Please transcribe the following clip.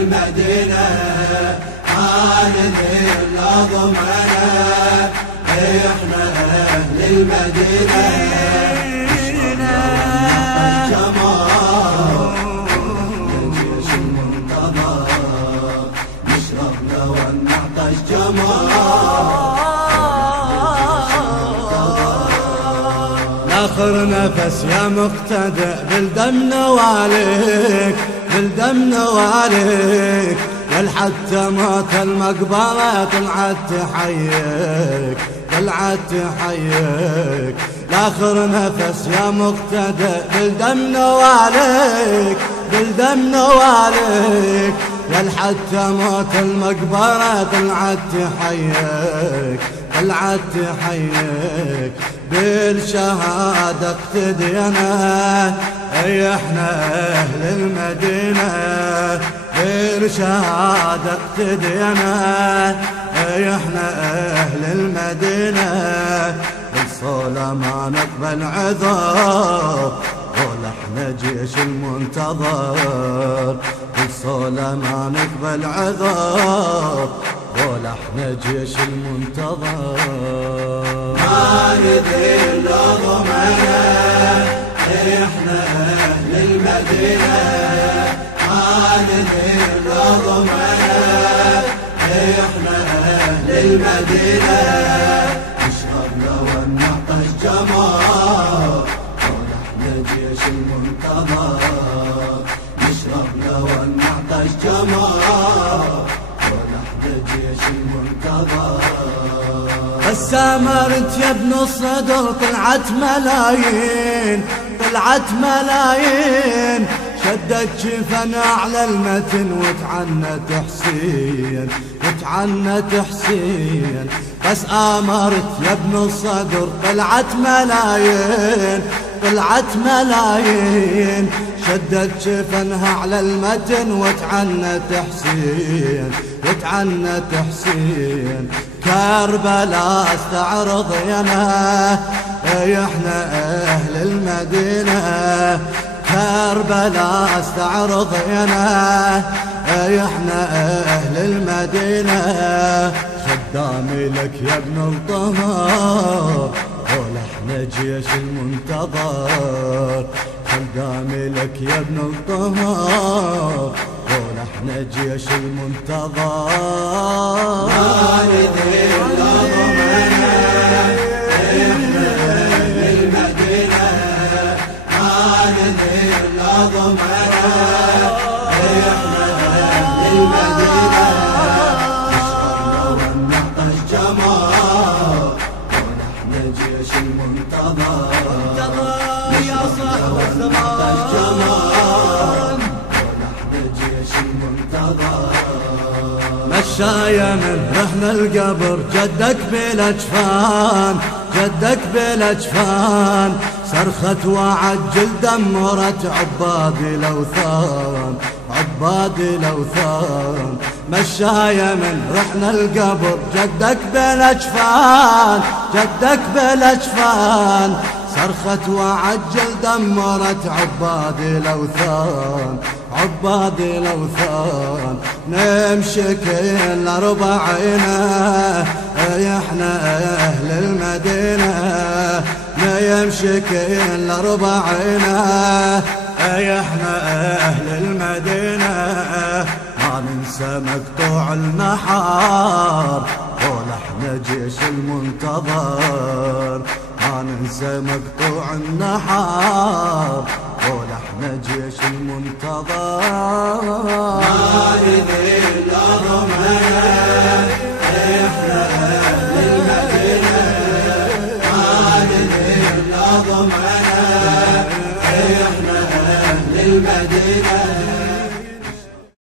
المدينة عاندين لضمنا احنا اهل المدينة الجمال الجيش المنتظر نشرب لو نعطش جمال آخر نفس يا مقتدى بالدم نواليك بالدم نواليك يا حتى موت المقبرة طلعت تحييك طلعت تحييك آخر نفس يا مقتدى بالدم نواليك بالدم نواليك يا حتى موت المقبرة طلعت تحييك طلعت تحييك بالشهادة اقتدينا اي احنا اهل المدينة بالشهادة اقتدينا اي احنا اهل المدينة بالصولة ما نقبل عذر قول احنا جيش المنتظر بالصولة ما نقبل عذر قول احنا جيش المنتظر عاندين لضمنا احنا اهل المدينة عاندين لضمنا احنا اهل المدينة نشرب لو نعطش جمال قول احنا جيش المنتظر نشرب لو نعطش جمال قول احنا جيش المنتظر بس امرت يا ابن الصدر طلعت ملايين طلعت ملايين شدت جفن على المتن وتعنت حسين وتعنت حسين بس امرت يا ابن الصدر طلعت ملايين طلعت ملايين شدت جفنها على المتن وتعنت حسين وتعنت حسين كربلاء استعرض ينا احنا اهل المدينة كربلاء استعرض ينا احنا اهل المدينة خدامي لك يا ابن الطهر قول احنا جيش المنتظر خدامي لك يا ابن الطهر قول احنا جيش المنتظر عاندين لضمنا احنا اهل المدينة عاندين لضمنا احنا اهل المدينة نشرب لو نعطش جمال قول احنا جيش المنتظر يا صاحب الزمان مشاية من رحنا القبر جدك بالاجفان جدك بالاجفان صرخت وعجل دمرت عبادي الاوثان عبادي الاوثان مشاية من رحنا القبر جدك بالاجفان جدك بالاجفان صرخت وعجل دمرت عبادي الاوثان عبادي الاوثان نمشي كل ربعنا احنا اهل المدينة نمشي كل ربعنا احنا اهل المدينة ما ننسى مقطوع النحار قول احنا جيش المنتظر ما ننسى مقطوع النحار قول احنا جيش المنتظر عاندين لضمنا احنا اهل المدينة عاندين لضمنا احنا اهل المدينة